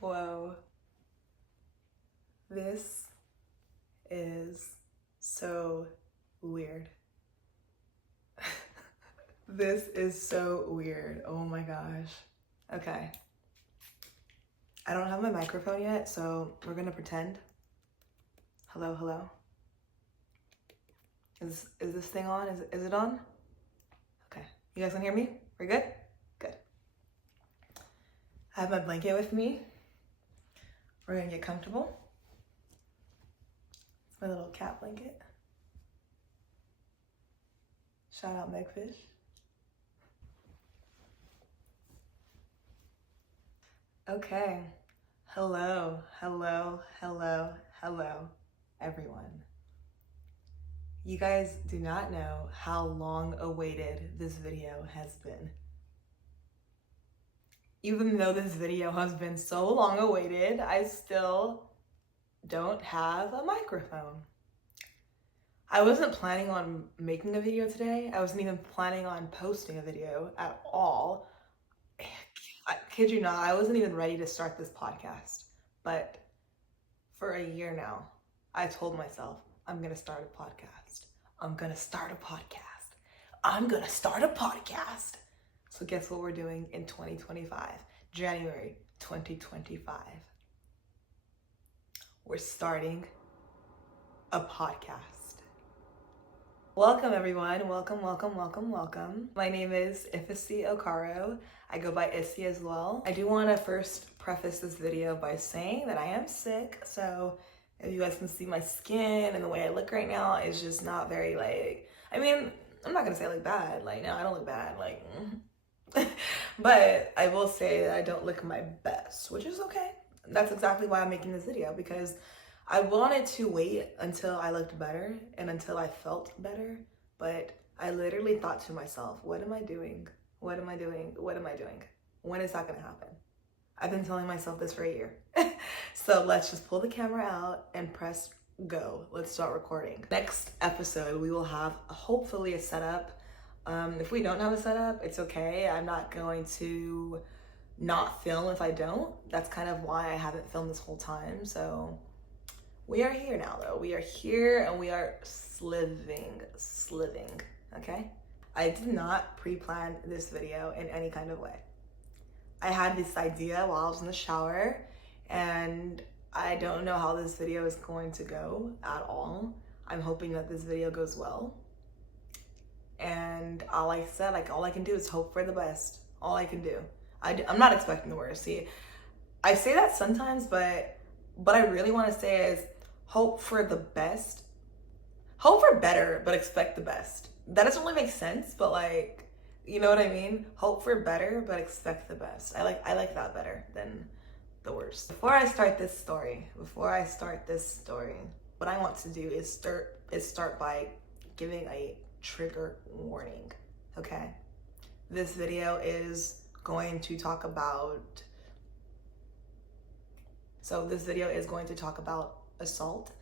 Whoa. This is so weird. This is so weird. Oh my gosh. Okay. I don't have my microphone yet, so we're gonna pretend. Hello, hello. Is this thing on? Is it on? Okay. You guys can hear me? We're good? Good. I have my blanket with me. We're gonna get comfortable. It's my little cat blanket. Shout out Megfish. Okay. Hello, everyone. You guys do not know how long awaited this video has been. Even though this video has been so long awaited, I still don't have a microphone. I wasn't planning on making a video today. I wasn't even planning on posting a video at all. I kid you not, I wasn't even ready to start this podcast. But for a year now, I told myself, I'm gonna start a podcast. I'm gonna start a podcast. I'm gonna start a podcast. So guess what we're doing in 2025? January 2025. We're starting a podcast. Welcome everyone, welcome. My name is Ifisi Okaro. I go by Issy as well. I do want to first preface this video by saying that I am sick, so if you guys can see my skin and the way I look right now, it's just not very I'm not gonna say I look bad, no, I don't look bad, but I will say that I don't look my best, which is okay. That's exactly why I'm making this video, because I wanted to wait until I looked better and until I felt better, but I literally thought to myself, what am I doing? What am I doing? When is that gonna happen? I've been telling myself this for a year. So let's just pull the camera out and press go. Let's start recording. Next episode, we will have hopefully a setup. If we don't have a setup, it's okay. I'm not going to not film if I don't. That's kind of why I haven't filmed this whole time. So we are here now though. We are here and we are sliving, okay? I did not pre-plan this video in any kind of way. I had this idea while I was in the shower, and I don't know how this video is going to go at all. I'm hoping that this video goes well. And all I can do is hope for the best. All I can do. I'm not expecting the worst. See, I say that sometimes, but what I really want to say is hope for the best. Hope for better, but expect the best. That doesn't really make sense, but you know what I mean? Hope for better, but expect the best. I like that better than the worst. Before I start this story, what I want to do is start by giving a trigger warning, okay? This video is going to talk about assault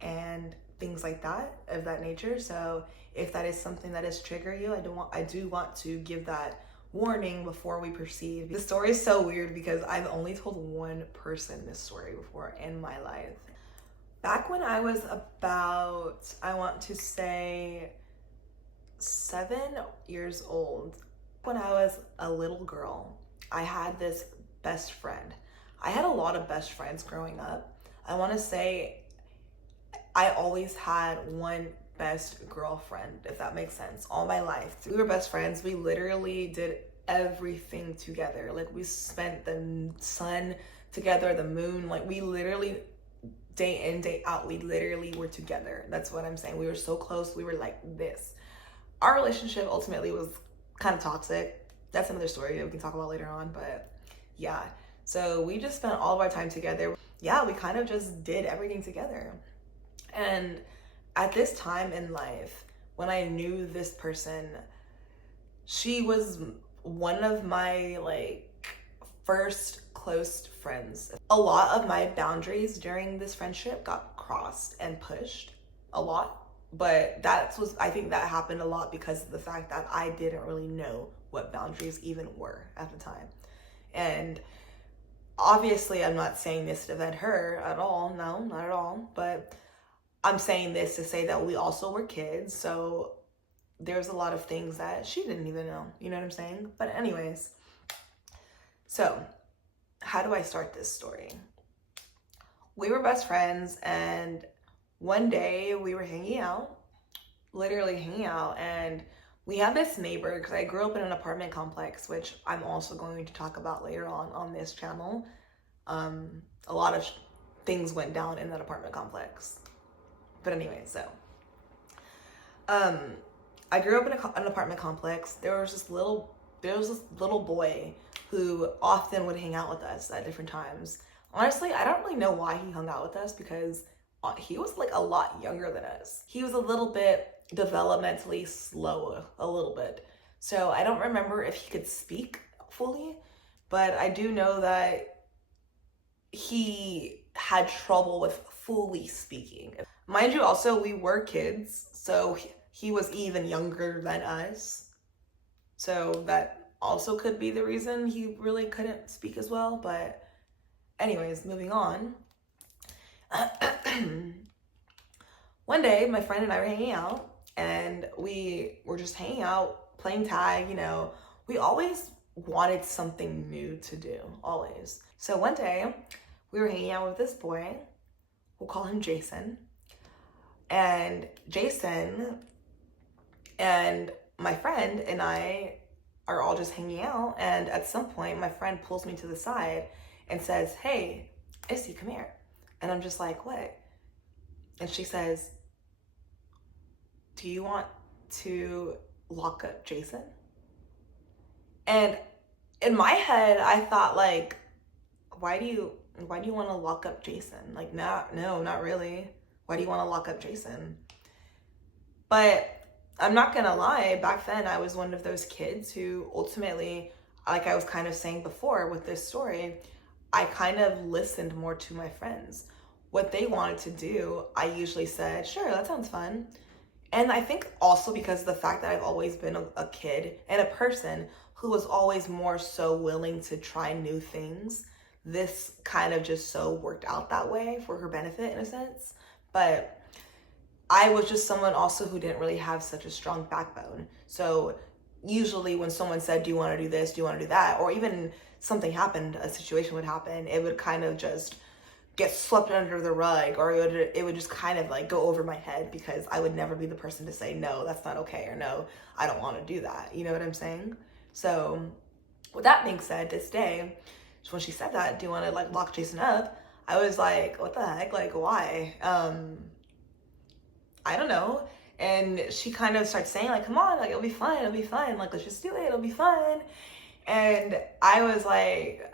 and things like that, of that nature. So if that is something that is triggering you, I do want to give that warning before we proceed. The story is so weird because I've only told one person this story before in my life. Back when I was about, I want to say 7 years old, when I was a little girl, I had this best friend. I had a lot of best friends growing up. I want to say I always had one best girlfriend, if that makes sense, all my life. We were best friends. We literally did everything together. We spent the sun together, the moon, we literally day in, day out, we literally were together. That's what I'm saying. We were so close. We were like this. Our relationship ultimately was kind of toxic. That's another story that we can talk about later on, but yeah. So we just spent all of our time together. Yeah, we kind of just did everything together. And at this time in life, when I knew this person, she was one of my first close friends. A lot of my boundaries during this friendship got crossed and pushed a lot, but I think that happened a lot because of the fact that I didn't really know what boundaries even were at the time. And obviously I'm not saying this to defend her at all. No, not at all. But I'm saying this to say that we also were kids. So there's a lot of things that she didn't even know. You know what I'm saying? But anyways, so how do I start this story? We were best friends, and one day we were hanging out, literally hanging out, and we had this neighbor, because I grew up in an apartment complex, which I'm also going to talk about later on this channel. A lot of things went down in that apartment complex. But anyway, so I grew up in an apartment complex. There was this little boy who often would hang out with us at different times. Honestly, I don't really know why he hung out with us, because he was like a lot younger than us. He was a little bit developmentally slow, a little bit. So I don't remember if he could speak fully, but I do know that he had trouble with fully speaking. Mind you, also, we were kids, so he was even younger than us. So that also could be the reason he really couldn't speak as well. But anyways, moving on. One day, my friend and I were hanging out, and we were just hanging out, playing tag, you know. We always wanted something new to do, always. So one day, we were hanging out with this boy, we'll call him Jason. And Jason and my friend and I are all just hanging out, and at some point, my friend pulls me to the side and says, "Hey, Issy, come here." And I'm just like, "What?" And she says, "Do you want to lock up Jason?" And in my head, I thought, like, why do you want to lock up Jason? Like, no, not really. Why do you want to lock up Jason? But I'm not gonna lie, back then I was one of those kids who ultimately, like I was kind of saying before with this story, I kind of listened more to my friends. What they wanted to do, I usually said, "Sure, that sounds fun." And I think also because of the fact that I've always been a kid and a person who was always more so willing to try new things, this kind of just so worked out that way for her benefit in a sense. But I was just someone also who didn't really have such a strong backbone. So usually when someone said, "Do you want to do this? Do you want to do that?" Or even something happened, a situation would happen, it would kind of just get swept under the rug, or it would just kind of like go over my head, because I would never be the person to say, "No, that's not okay," or "No, I don't want to do that." You know what I'm saying? So with that being said, this day, when she said that, "Do you want to like lock Jason up?" I was like, "What the heck? Like, why?" I don't know. And she kind of starts saying, like, "Come on, like, it'll be fine, like, let's just do it, it'll be fun." And I was like,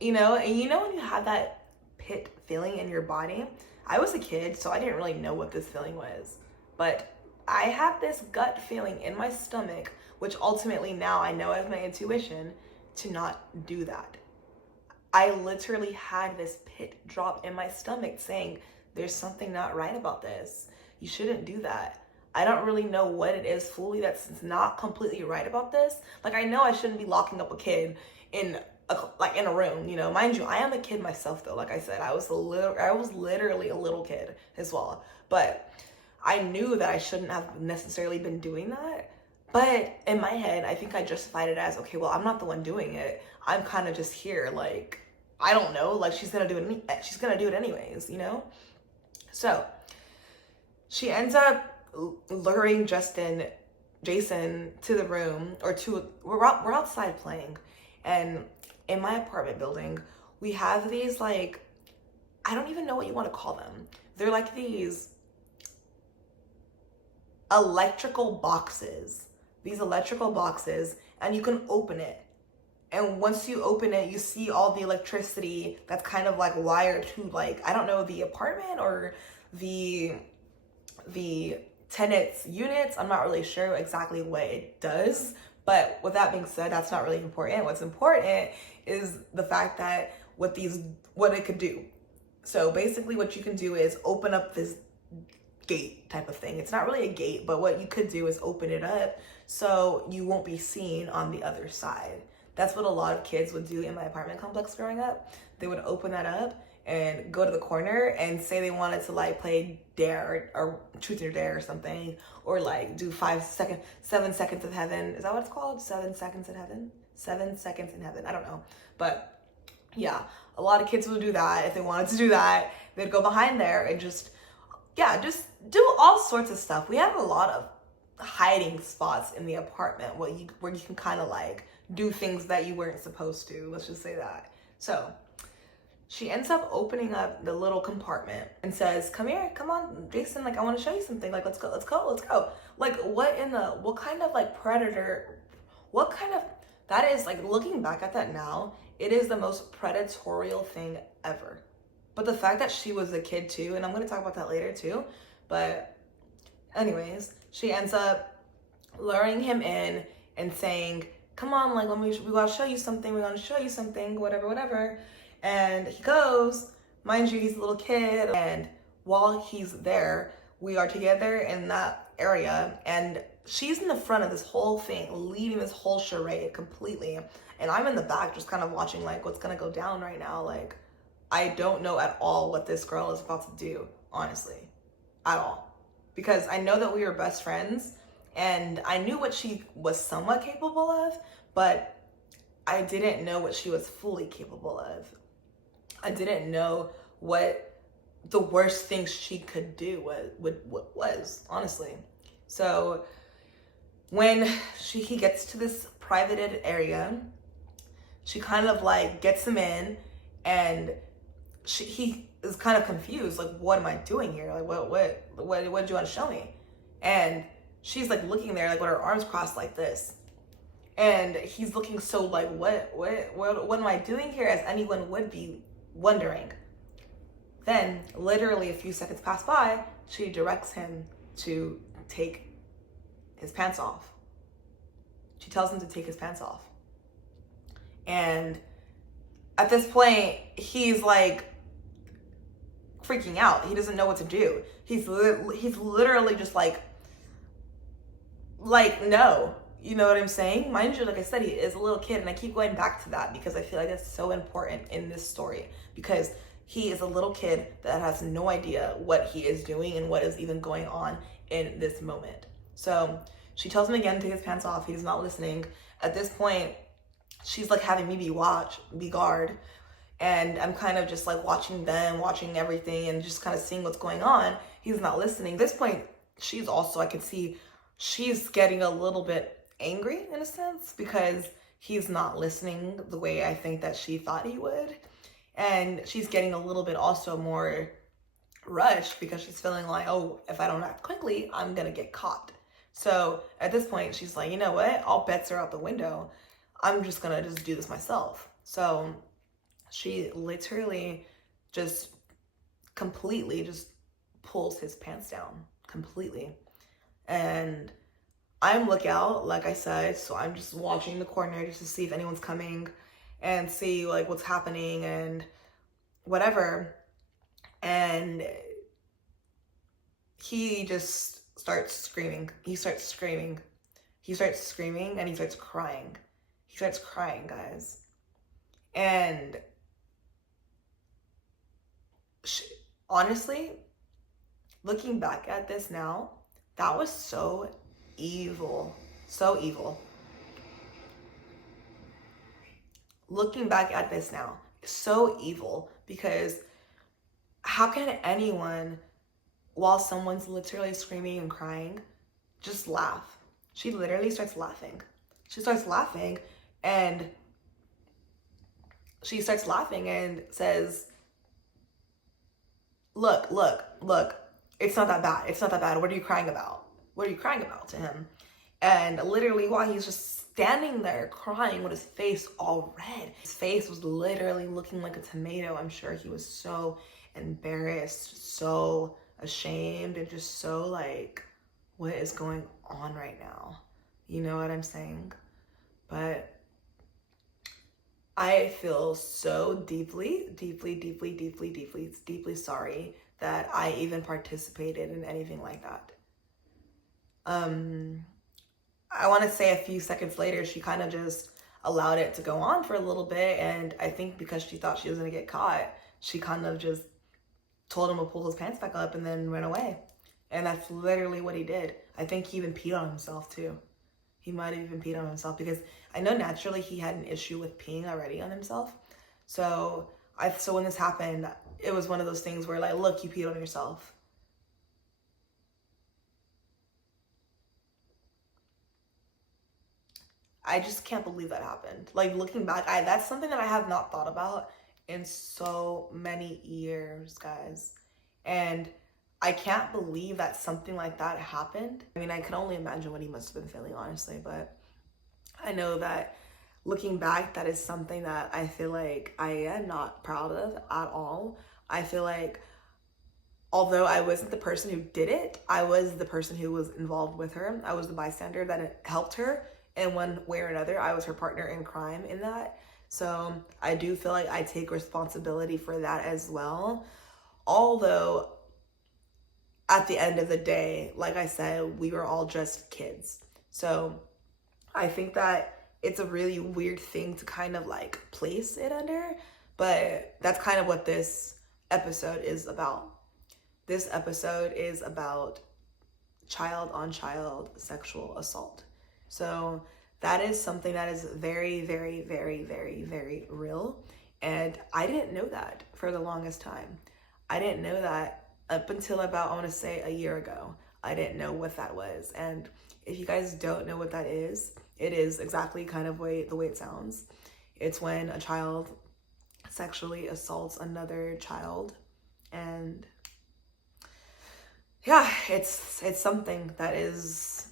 you know, and you know when you have that pit feeling in your body? I was a kid, so I didn't really know what this feeling was. But I had this gut feeling in my stomach, which ultimately now I know as my intuition, to not do that. I literally had this pit drop in my stomach saying, "There's something not right about this. You shouldn't do that." I don't really know what it is fully that's not completely right about this. Like, I know I shouldn't be locking up a kid in a room, you know. Mind you, I am a kid myself though. Like I said, I was literally a little kid as well. But I knew that I shouldn't have necessarily been doing that. But in my head, I think I justified it as, okay, well, I'm not the one doing it. I'm kind of just here, like, I don't know, like she's gonna do it anyways, you know? So she ends up luring Jason to the room, or we're outside playing, and in my apartment building, we have these, like, I don't even know what you want to call them. They're like these electrical boxes, and you can open it. And once you open it, you see all the electricity that's kind of like wired to, like, I don't know, the apartment or the tenant's units. I'm not really sure exactly what it does. But with that being said, that's not really important. What's important is the fact that what it could do. So basically what you can do is open up this gate type of thing. It's not really a gate, but what you could do is open it up so you won't be seen on the other side. That's what a lot of kids would do in my apartment complex growing up. They would open that up and go to the corner and say they wanted to like play dare or truth or dare or something, or like do 7 seconds of heaven. Is that what it's called? 7 seconds in heaven? 7 seconds in heaven. I don't know. But yeah, a lot of kids would do that. If they wanted to do that, they'd go behind there and just do all sorts of stuff. We had a lot of hiding spots in the apartment where you can kind of like do things that you weren't supposed to. Let's just say that. So she ends up opening up the little compartment and says, "Come here, come on, Jason, like I want to show you something. Like let's go. Like what kind of like predator, that is, like looking back at that now, it is the most predatorial thing ever. But the fact that she was a kid too, and I'm going to talk about that later too, but anyways, she ends up luring him in and saying, "Come on, like we gotta show you something, whatever." And he goes, mind you, he's a little kid, and while he's there, we are together in that area, and she's in the front of this whole thing, leading this whole charade completely, and I'm in the back just kind of watching like what's gonna go down right now. Like, I don't know at all what this girl is about to do, honestly, at all. Because I know that we were best friends, and I knew what she was somewhat capable of, but I didn't know what she was fully capable of. I didn't know what the worst things she could do was, honestly. So when he gets to this privated area, she kind of like gets him in, and he is kind of confused, like, what am I doing here? Like, what do you want to show me? And she's like looking there, like with her arms crossed like this. And he's looking so like, what am I doing here? As anyone would be wondering. Then, literally a few seconds pass by, she directs him to take his pants off. She tells him to take his pants off. And at this point, he's like freaking out. He doesn't know what to do. He's literally just like no. You know what I'm saying? Mind you, like I said, he is a little kid, and I keep going back to that because I feel like it's so important in this story, because he is a little kid that has no idea what he is doing and what is even going on in this moment. So she tells him again to take his pants off. He's not listening. At this point, she's like having me be guard, and I'm kind of just like watching everything and just kind of seeing what's going on. He's not listening. At this point, she's also, I could see she's getting a little bit angry in a sense, because he's not listening the way I think that she thought he would. And she's getting a little bit also more rushed, because she's feeling like, oh, if I don't act quickly, I'm gonna get caught. So at this point, she's like, you know what? All bets are out the window. I'm just gonna do this myself. So she literally just completely just pulls his pants down completely. And I'm lookout, like I said, so I'm just watching the corner just to see if anyone's coming and see like what's happening and whatever. And he just starts screaming. He starts screaming and he starts crying. He starts crying, guys. And honestly, looking back at this now, that was so evil. So evil. Looking back at this now, so evil, because how can anyone, while someone's literally screaming and crying, just laugh? She literally starts laughing. And she starts laughing and says, look, it's not that bad. What are you crying about? To him? And literally, while he's just standing there crying with his face all red, his face was literally looking like a tomato. I'm sure he was so embarrassed, so ashamed, and just so like, what is going on right now? You know what I'm saying? But I feel so deeply sorry that I even participated in anything like that. I want to say a few seconds later, she kind of just allowed it to go on for a little bit. And I think because she thought she was going to get caught, she kind of just told him to pull his pants back up and then ran away. And that's literally what he did. I think he even peed on himself too. He might have even peed on himself, because I know naturally he had an issue with peeing already on himself. So when this happened, it was one of those things where, like, look, you peed on yourself. I just can't believe that happened. Like, looking back, that's something that I have not thought about in so many years, guys. And I can't believe that something like that happened. I mean, I can only imagine what he must have been feeling, honestly, but I know that looking back, that is something that I feel like I am not proud of at all. I feel like although I wasn't the person who did it, I was the person who was involved with her. I was the bystander that helped her in one way or another. I was her partner in crime in that. So I do feel like I take responsibility for that as well. Although at the end of the day, like I said, we were all just kids. So I think that it's a really weird thing to kind of like place it under, but that's kind of what this episode is about. This episode is about child on child sexual assault. So that is something that is very, very, very, very, very real. And I didn't know that for the longest time. I didn't know that up until about, I want to say, a year ago. I didn't know what that was. And if you guys don't know what that is, it is exactly kind of the way it sounds. It's when a child sexually assaults another child. And yeah, it's something that is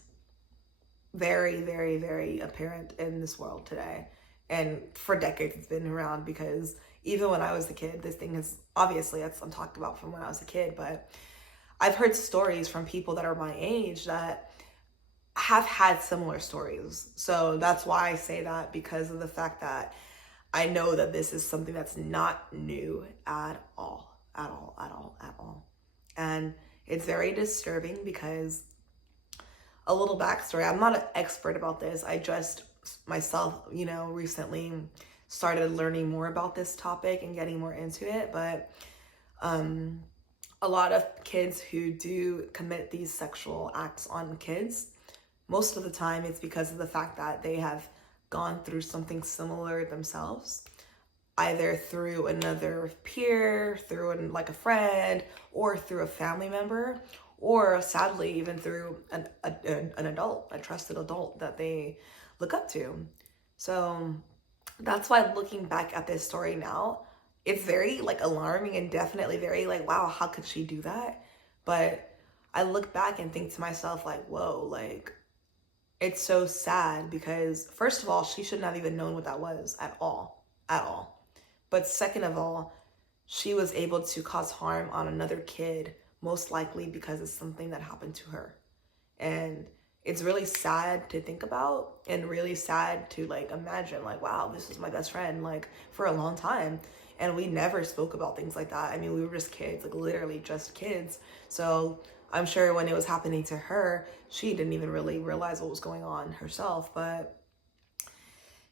very, very, very apparent in this world today. And for decades it's been around, because even when I was a kid, this thing is obviously, that's talked about from when I was a kid, but I've heard stories from people that are my age that have had similar stories. So that's why I say that, because of the fact that I know that this is something that's not new at all, at all, at all, at all. And it's very disturbing, because a little backstory, I'm not an expert about this. I just myself, recently started learning more about this topic and getting more into it. But a lot of kids who do commit these sexual acts on kids, most of the time it's because of the fact that they have gone through something similar themselves, either through another peer, through like a friend, or through a family member, or sadly even through an adult, a trusted adult that they look up to. So that's why, looking back at this story now, it's very like alarming and definitely very like, wow, how could she do that? But I look back and think to myself like, whoa, like, it's so sad, because first of all, she shouldn't have even known what that was at all. But second of all, she was able to cause harm on another kid, most likely because it's something that happened to her. And it's really sad to think about, and really sad to like imagine, like, wow, this is my best friend like for a long time, and we never spoke about things like that. I mean, we were just kids, like literally just kids. So I'm sure when it was happening to her, she didn't even really realize what was going on herself. But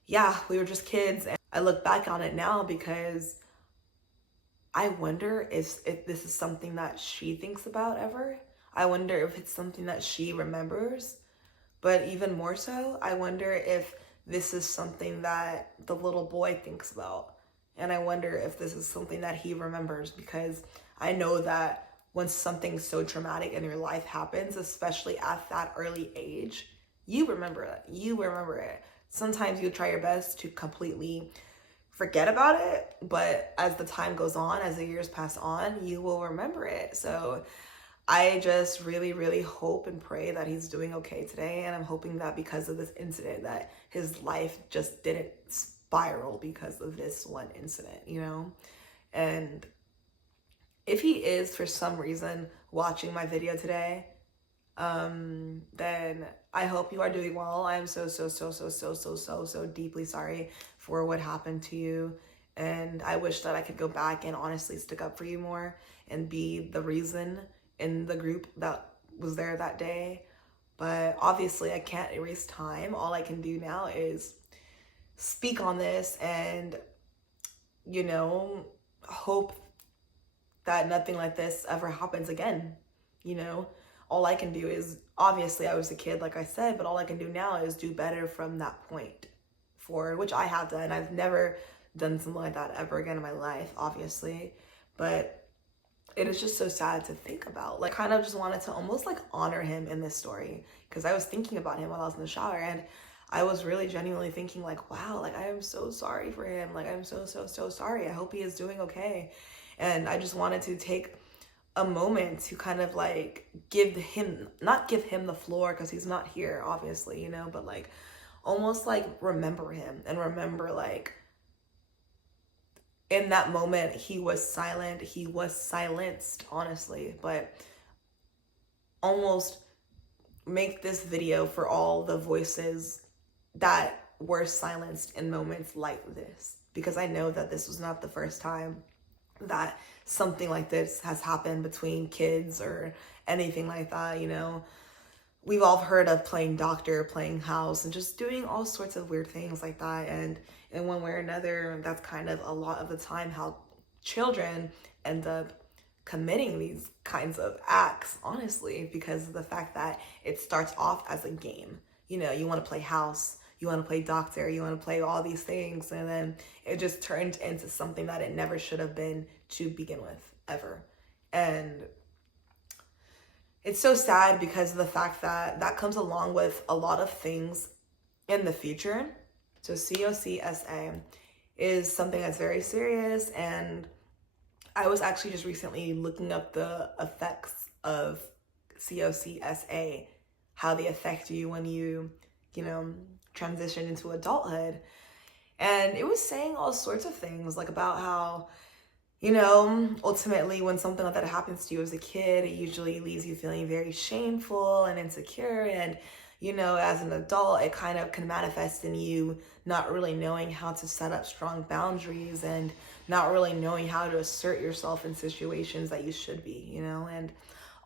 yeah, we were just kids. And I look back on it now because I wonder if this is something that she thinks about ever. I wonder if it's something that she remembers. But even more so, I wonder if this is something that the little boy thinks about. And I wonder if this is something that he remembers, because I know that when something so traumatic in your life happens, especially at that early age, you remember it. You remember it. Sometimes you try your best to completely forget about it, but as the time goes on, as the years pass on, you will remember it. So I just really, really hope and pray that he's doing okay today. And I'm hoping that because of this incident, that his life just didn't spiral because of this one incident, And if he is for some reason watching my video today, then I hope you are doing well. I'm so deeply sorry for what happened to you. And I wish that I could go back and honestly stick up for you more and be the reason in the group that was there that day. But obviously I can't erase time. All I can do now is speak on this and, you know, hope that nothing like this ever happens again. You know, all I can do is, obviously I was a kid, like I said, but all I can do now is do better from that point forward, which I have done. I've never done something like that ever again in my life, obviously, but it is just so sad to think about. Like, kind of just wanted to almost like honor him in this story, because I was thinking about him while I was in the shower, and I was really genuinely thinking like, wow, like I am so sorry for him. Like I'm so sorry. I hope he is doing okay. And I just wanted to take a moment to kind of like not give him the floor, because he's not here, obviously, you know, but like almost like remember him and remember like in that moment he was silent, he was silenced, honestly, but almost make this video for all the voices that were silenced in moments like this, because I know that this was not the first time that something like this has happened between kids or anything like that. You know, we've all heard of playing doctor, playing house, and just doing all sorts of weird things like that. And in one way or another, that's kind of a lot of the time how children end up committing these kinds of acts, honestly, because of the fact that it starts off as a game. You know, you want to play house, you want to play doctor, you want to play all these things, and then it just turned into something that it never should have been to begin with, ever. And it's so sad because of the fact that that comes along with a lot of things in the future. So COCSA is something that's very serious, and I was actually just recently looking up the effects of COCSA, how they affect you when you know, transition into adulthood. And it was saying all sorts of things, like about how, you know, ultimately when something like that happens to you as a kid, it usually leaves you feeling very shameful and insecure. And, you know, as an adult, it kind of can manifest in you not really knowing how to set up strong boundaries and not really knowing how to assert yourself in situations that you should be, you know, and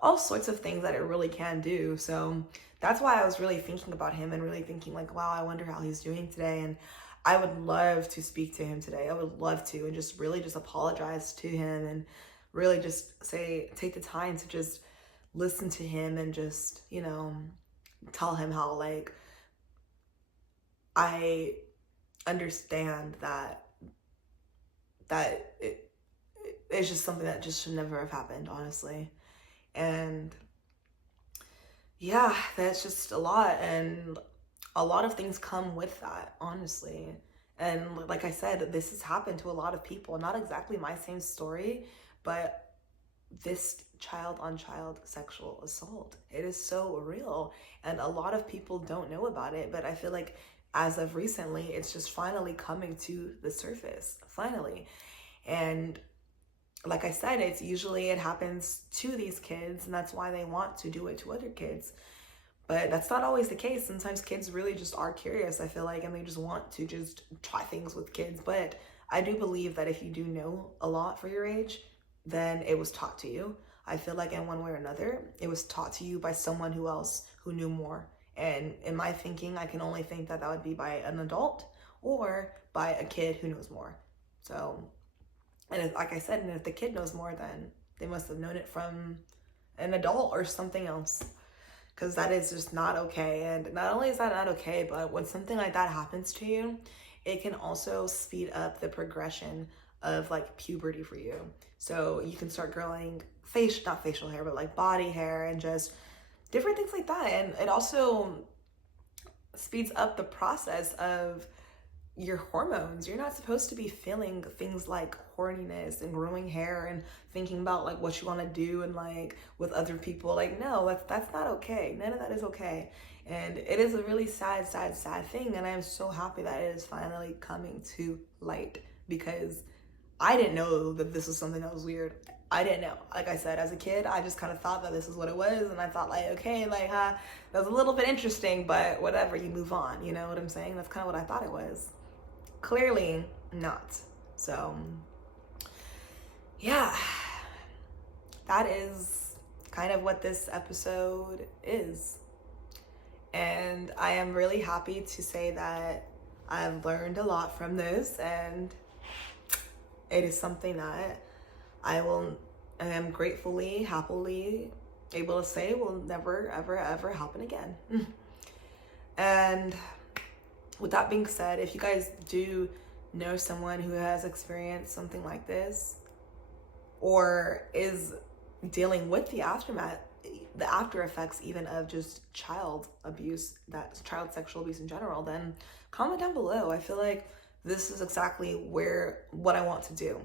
all sorts of things that it really can do. So that's why I was really thinking about him and really thinking like, wow, I wonder how he's doing today. And I would love to speak to him today. I would love to, and just really just apologize to him and really just take the time to just listen to him and just, you know, tell him how like I understand that it's just something that just should never have happened, honestly. And yeah, that's just a lot, and a lot of things come with that, honestly. And like I said, this has happened to a lot of people. Not exactly my same story, but this child on child sexual assault, it is so real, and a lot of people don't know about it. But I feel like as of recently, it's just finally coming to the surface, finally. And like I said, it happens to these kids, and that's why they want to do it to other kids. But that's not always the case. Sometimes kids really just are curious, I feel like, and they just want to just try things with kids. But I do believe that if you do know a lot for your age, then it was taught to you. I feel like in one way or another, it was taught to you by someone who knew more. And in my thinking, I can only think that that would be by an adult or by a kid who knows more. So, and like I said, and if the kid knows more, then they must have known it from an adult or something else, because that is just not okay. And not only is that not okay, but when something like that happens to you, it can also speed up the progression of like puberty for you. So you can start growing not facial hair, but like body hair and just different things like that. And it also speeds up the process of your hormones. You're not supposed to be feeling things like horniness and growing hair and thinking about like what you want to do and like with other people. Like, no, that's not okay. None of that is okay. And it is a really sad thing. And I'm so happy that it is finally coming to light, because I didn't know that this was something that was weird. I didn't know. Like I said, as a kid, I just kind of thought that this is what it was. And I thought like, okay, like, that was a little bit interesting, but whatever, you move on. You know what I'm saying? That's kind of what I thought it was. Clearly not. So yeah, that is kind of what this episode is. And I am really happy to say that I've learned a lot from this, and it is something that I am gratefully, happily able to say will never, ever, ever happen again. And with that being said, if you guys do know someone who has experienced something like this, or is dealing with the aftermath, the after effects even of just child abuse, that child sexual abuse in general, then comment down below. I feel like this is exactly what I want to do.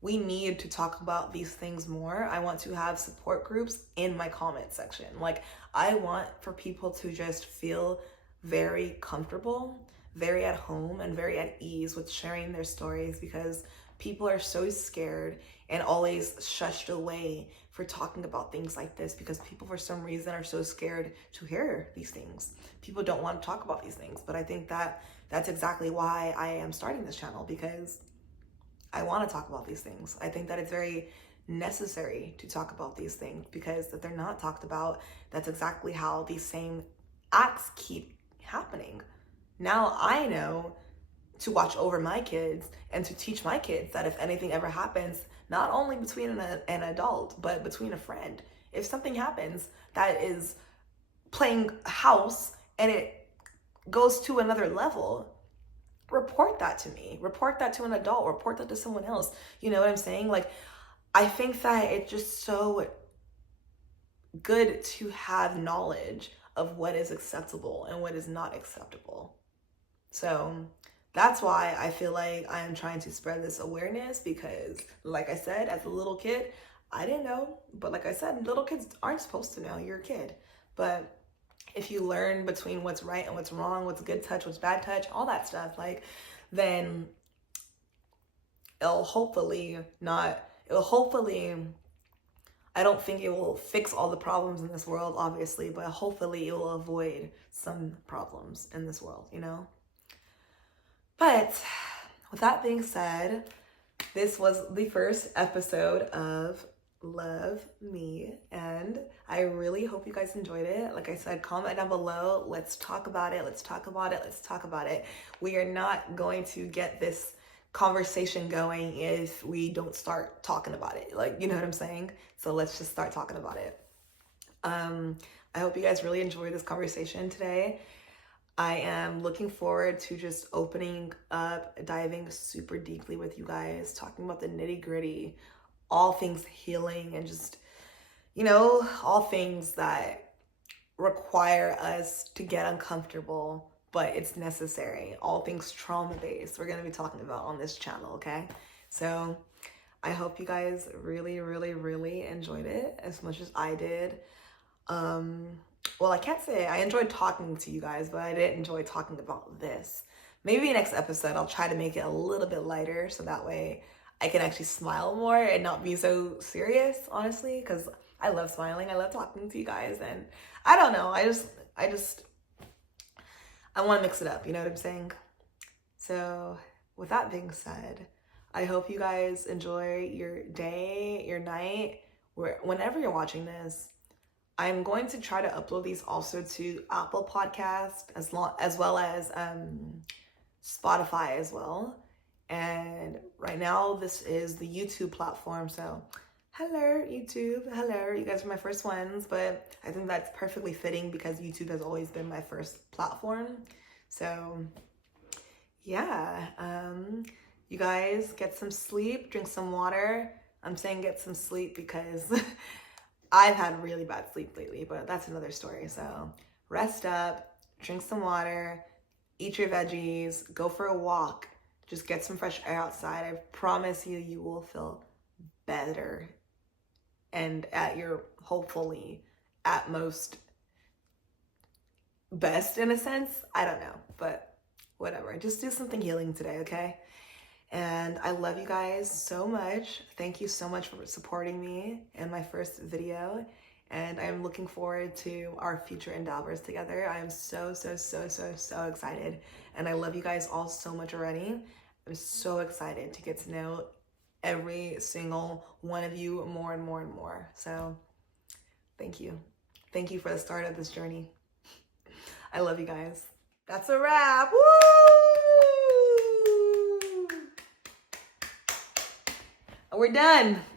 We need to talk about these things more. I want to have support groups in my comment section. Like, I want for people to just feel very comfortable, very at home, and very at ease with sharing their stories, because people are so scared and always shushed away for talking about things like this, because people for some reason are so scared to hear these things. People don't want to talk about these things, but I think that that's exactly why I am starting this channel, because I want to talk about these things. I think that it's very necessary to talk about these things, because if they're not talked about, that's exactly how these same acts keep happening. Now I know to watch over my kids and to teach my kids that if anything ever happens, not only between an adult, but between a friend, if something happens that is playing house and it goes to another level, report that to me, report that to an adult, report that to someone else. You know what I'm saying? Like, I think that it's just so good to have knowledge of what is acceptable and what is not acceptable. So that's why I feel like I am trying to spread this awareness, because like I said, as a little kid, I didn't know. But like I said, little kids aren't supposed to know. You're a kid. But if you learn between what's right and what's wrong, what's good touch, what's bad touch, all that stuff, like, then it'll hopefully, I don't think it will fix all the problems in this world, obviously, but hopefully it will avoid some problems in this world, you know? But with that being said, this was the first episode of Love Me, and I really hope you guys enjoyed it. Like I said, comment down below. Let's talk about it. Let's talk about it. Let's talk about it. We are not going to get this conversation going if we don't start talking about it. Like, you know what I'm saying? So let's just start talking about it. I hope you guys really enjoyed this conversation today. I am looking forward to just opening up, diving super deeply with you guys, talking about the nitty-gritty, all things healing, and just, you know, all things that require us to get uncomfortable, but it's necessary. All things trauma-based we're going to be talking about on this channel, okay? So I hope you guys really, really, really enjoyed it as much as I did. Well, I can't say I enjoyed talking to you guys, but I didn't enjoy talking about this. Maybe next episode I'll try to make it a little bit lighter, so that way I can actually smile more and not be so serious, honestly, because I love smiling. I love talking to you guys, and I don't know. I want to mix it up, you know what I'm saying? So with that being said, I hope you guys enjoy your day, your night, whenever you're watching this. I'm going to try to upload these also to Apple Podcast as well as Spotify as well. And right now this is the YouTube platform. So hello YouTube, hello, you guys are my first ones, but I think that's perfectly fitting because YouTube has always been my first platform. So yeah, you guys get some sleep, drink some water. I'm saying get some sleep because I've had really bad sleep lately, but that's another story. So rest up, drink some water, eat your veggies, go for a walk, just get some fresh air outside. I promise you, you will feel better. And at your, hopefully, at most, best in a sense. I don't know, but whatever. Just do something healing today, okay? And I love you guys so much. Thank you so much for supporting me in my first video. And I'm looking forward to our future endeavors together. I am so excited. And I love you guys all so much already. I'm so excited to get to know every single one of you more and more and more. So thank you. Thank you for the start of this journey. I love you guys. That's a wrap. Woo! We're done.